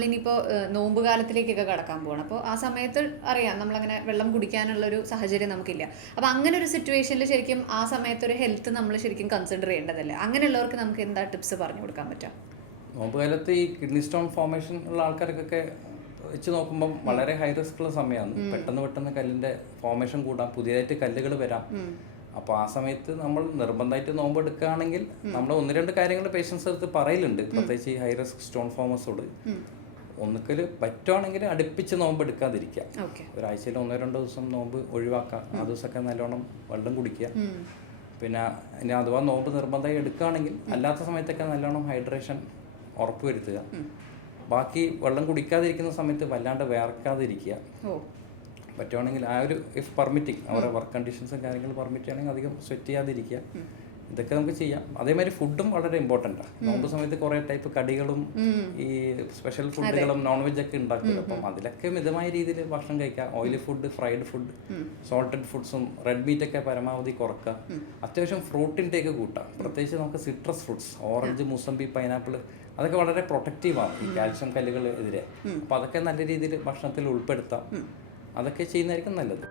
നമ്മളിനിയിപ്പോൾ നോമ്പ് കാലത്തിലേക്കൊക്കെ കടക്കാൻ പോകണം. അപ്പോൾ ആ സമയത്ത് അറിയാം നമ്മളങ്ങനെ വെള്ളം കുടിക്കാനുള്ളൊരു സാഹചര്യം നമുക്കില്ല. അപ്പോൾ അങ്ങനെ ഒരു സിറ്റുവേഷനിൽ ശരിക്കും ആ സമയത്ത് ഒരു ഹെൽത്ത് നമ്മൾ ശരിക്കും കൺസിഡർ ചെയ്യേണ്ടതല്ലേ? അങ്ങനെയുള്ളവർക്ക് നമുക്ക് എന്താ ടിപ്സ് പറഞ്ഞു കൊടുക്കാൻ പറ്റുക? നോമ്പ് കാലത്ത് ഈ കിഡ്നി സ്റ്റോൺ ഫോർമേഷൻ ഉള്ള ആൾക്കാർക്കൊക്കെ വെച്ച് നോക്കുമ്പം വളരെ ഹൈ റിസ്ക് ഉള്ള സമയമാണ്. പെട്ടെന്ന് കല്ലിൻ്റെ ഫോർമേഷൻ കൂടാം, പുതിയതായിട്ട് കല്ലുകൾ വരാം. അപ്പോൾ ആ സമയത്ത് നമ്മൾ നിർബന്ധമായിട്ട് നോമ്പ് എടുക്കുകയാണെങ്കിൽ നമ്മൾ 1-2 കാര്യങ്ങൾ പേഷ്യൻസ് അടുത്ത് പറയലുണ്ട്, പ്രത്യേകിച്ച് ഈ ഹൈ റിസ്ക് സ്റ്റോൺ ഫോമേഴ്സോട്. ഒന്നുകിൽ പറ്റുവാണെങ്കിൽ അടുപ്പിച്ച് നോമ്പ് എടുക്കാതിരിക്കുക. ഒരാഴ്ചയിൽ 1-2 ദിവസം നോമ്പ് ഒഴിവാക്കുക. ആ ദിവസമൊക്കെ നല്ലോണം വെള്ളം കുടിക്കുക. പിന്നെ ഇനി അഥവാ നോമ്പ് നിർബന്ധമായി എടുക്കുകയാണെങ്കിൽ അല്ലാത്ത സമയത്തൊക്കെ നല്ലോണം ഹൈഡ്രേഷൻ ഉറപ്പുവരുത്തുക. ബാക്കി വെള്ളം കുടിക്കാതിരിക്കുന്ന സമയത്ത് വല്ലാണ്ട് വേർക്കാതിരിക്കുക. പറ്റുവാണെങ്കിൽ ആ ഒരു ഇഫ് പെർമിറ്റിങ് അവരുടെ വർക്ക് കണ്ടീഷൻസും കാര്യങ്ങളും പെർമിറ്റ് ചെയ്യണമെങ്കിൽ അധികം സ്വെറ്റ് ചെയ്യാതിരിക്കുക. ഇതൊക്കെ നമുക്ക് ചെയ്യാം. അതേമാതിരി ഫുഡും വളരെ ഇമ്പോർട്ടൻ്റാണ്. നോമ്പ് സമയത്ത് കുറേ ടൈപ്പ് കടികളും ഈ സ്പെഷ്യൽ ഫുഡുകളും നോൺ വെജ് ഒക്കെ ഉണ്ടാക്കുക. അപ്പം അതിലൊക്കെ മിതമായ രീതിയിൽ ഭക്ഷണം കഴിക്കുക. Oily food, fried food, salted ഫുഡ്സും റെഡ് മീറ്റ് ഒക്കെ പരമാവധി കുറക്കുക. അത്യാവശ്യം ഫ്രൂട്ടിൻ്റെ ഒക്കെ കൂട്ടുക. പ്രത്യേകിച്ച് നമുക്ക് citrus fruits, orange, mosambi, pineapple, അതൊക്കെ വളരെ പ്രൊട്ടക്റ്റീവാണ് ഈ കാൽഷ്യം കല്ലുകൾ എതിരെ. അപ്പോൾ അതൊക്കെ നല്ല രീതിയിൽ ഭക്ഷണത്തിൽ ഉൾപ്പെടുത്താം. അതൊക്കെ ചെയ്യുന്നതായിരിക്കും നല്ലത്.